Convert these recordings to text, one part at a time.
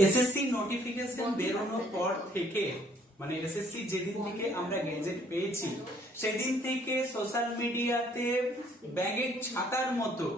SSC notification বেরোনোর পর থেকে মানে এসএসসি যেদিন থেকে আমরা গ্যাজেট পেয়েছি সেদিন থেকে সোশ্যাল মিডিয়াতে ব্যাগের ছাতার মতো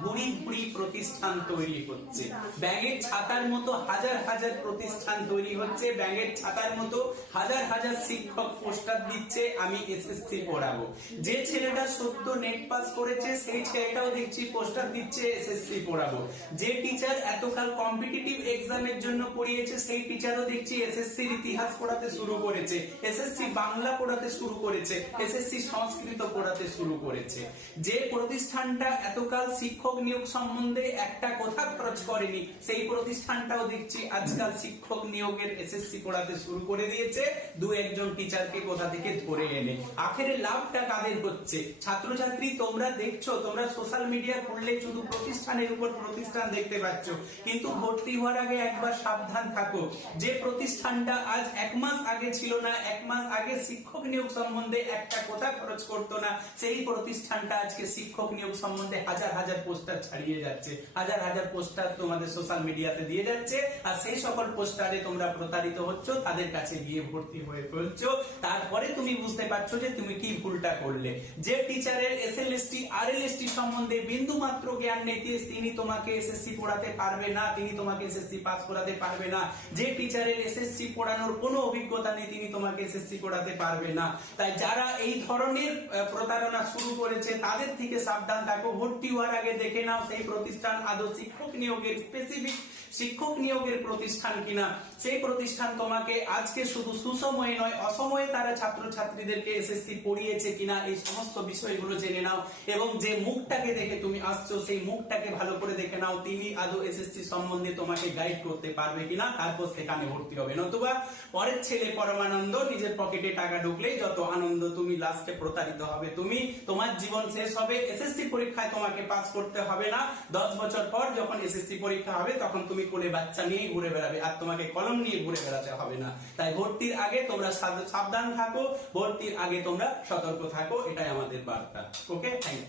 ভুড়ি ভুড়ি প্রতিষ্ঠান তৈরি হচ্ছে। ব্যাগের ছাতার মতো হাজার হাজার প্রতিষ্ঠান তৈরি হচ্ছে। ব্যাগের ছাতার মতো হাজার হাজার শিক্ষক পোস্টার দিচ্ছে আমি এসএসসি পড়াবো। যে ছেলেটা সদ্য নেট পাস করেছে সেই ছেলেটাও দেখছি পোস্টার দিচ্ছে এসএসসি পড়াবো। যে টিচার এতকাল কম্পিটিটিভ এক্সামের জন্য পড়িয়েছে সেই টিচারও দেখছি এসএসসি ইতিহাস পড়াতে শুরু করেছে, এসএসসি বাংলা পড়াতে শুরু করেছে, এসএসসি সংস্কৃত পড়াতে শুরু করেছে। যে প্রতিষ্ঠানটা এতকাল শিক্ষক নিয়োগ সম্বন্ধে একটা কথা খরচ করেনি সেই প্রতিষ্ঠানটাও দেখছি আজকাল শিক্ষক নিয়োগের এসএসসি পড়াতে শুরু করে দিয়েছে দু একজন টিচারকে কোথা থেকে ধরে এনে। আখেরে লাভটা কাদের হচ্ছে? ছাত্রছাত্রী তোমরা দেখছো, তোমরা সোশ্যাল মিডিয়া খুললে শুধু প্রতিষ্ঠানের উপর প্রতিষ্ঠান দেখতে পাচ্ছ, কিন্তু ভর্তি হওয়ার আগে একবার সাবধান থাকো। যে প্রতিষ্ঠানটা আজ এক মাস আগে ছিল না, এক মাস আগে শিক্ষক নিয়োগ সম্বন্ধে একটা কথা খরচ করতো না, সেই প্রতিষ্ঠানটা আজকে শিক্ষক নিয়োগ সম্বন্ধে হাজার হাজার পোস্টার ছাড়িয়ে যাচ্ছে, হাজার হাজার পোস্টার তোমাদের সোশ্যাল মিডিয়াতে দিয়ে যাচ্ছে। আর সেই সকল পোস্টারে তোমরা প্রতারিত হচ্ছ, তাদের কাছে গিয়ে ভর্তি হয়ে ফেলছো। তারপরে তুমি বুঝতে পারছো যে তুমি কি ভুলটা করলে। যে টিচারের এসএলএসটি আরএলএসটি সম্বন্ধে বিন্দু মাত্র জ্ঞান নেই তিনি তোমাকে এসএসসি পড়াতে পারবে না, তিনি তোমাকে এসএসসি পাস করাতে পারবে না। যে টিচারের এসএসসি পড়ানোর কোনো অভিজ্ঞতা নেই তিনি তোমাকে এসএসসি পড়াতে পারবে না। তাই যারা এই ধরনের প্রতারণা শুরু করেছে তাদের থেকে সাবধান থাকো। ভর্তি হওয়ার আগে দেখে নাও সেই প্রতিষ্ঠান আদৌ শিক্ষক নিয়োগের স্পেসিফিক শিক্ষক নিয়োগের প্রতিষ্ঠান কিনা। সেই প্রতিষ্ঠান তোমাকে আজকে শুধু সুসময়ে নয় অসময়ে তারা ছাত্রছাত্রীদেরকে এসএসসি পড়িয়েছে কিনা এই সমস্ত বিষয়গুলো জেনে নাও। এবং যে মুখটাকে দেখে তুমি আসছো সেই মুখটাকে ভালো করে দেখে নাও, তিনি আদৌ এসএসসি সম্বন্ধে তোমাকে গাইড করতে পারবে কিনা, তারপর সেখানে ভর্তি হবে। নতুবা পরের ছেলে পরমানন্দ, নিজের পকেটে টাকা ঢুকলেই যত আনন্দ, তুমি লাস্টে প্রতারিত হবে। তুমি তোমার জীবন শেষ হবে। এসএসসি পরীক্ষায় তোমাকে পাস করতে হবে না। 10 বছর পর যখন এসএসসি পরীক্ষা হবে তখন তুমি কোলে বাচ্চা নিয়ে ঘুরে বেড়াবে, আর তোমাকে কলম নিয়ে ঘুরে বেড়াতে হবে না। তাই ভর্তির আগে তোমরা সাবধান থাকো, ভর্তির আগে তোমরা সতর্ক থাকো, এটাই আমাদের বার্তা। ওকে, থ্যাংক ইউ।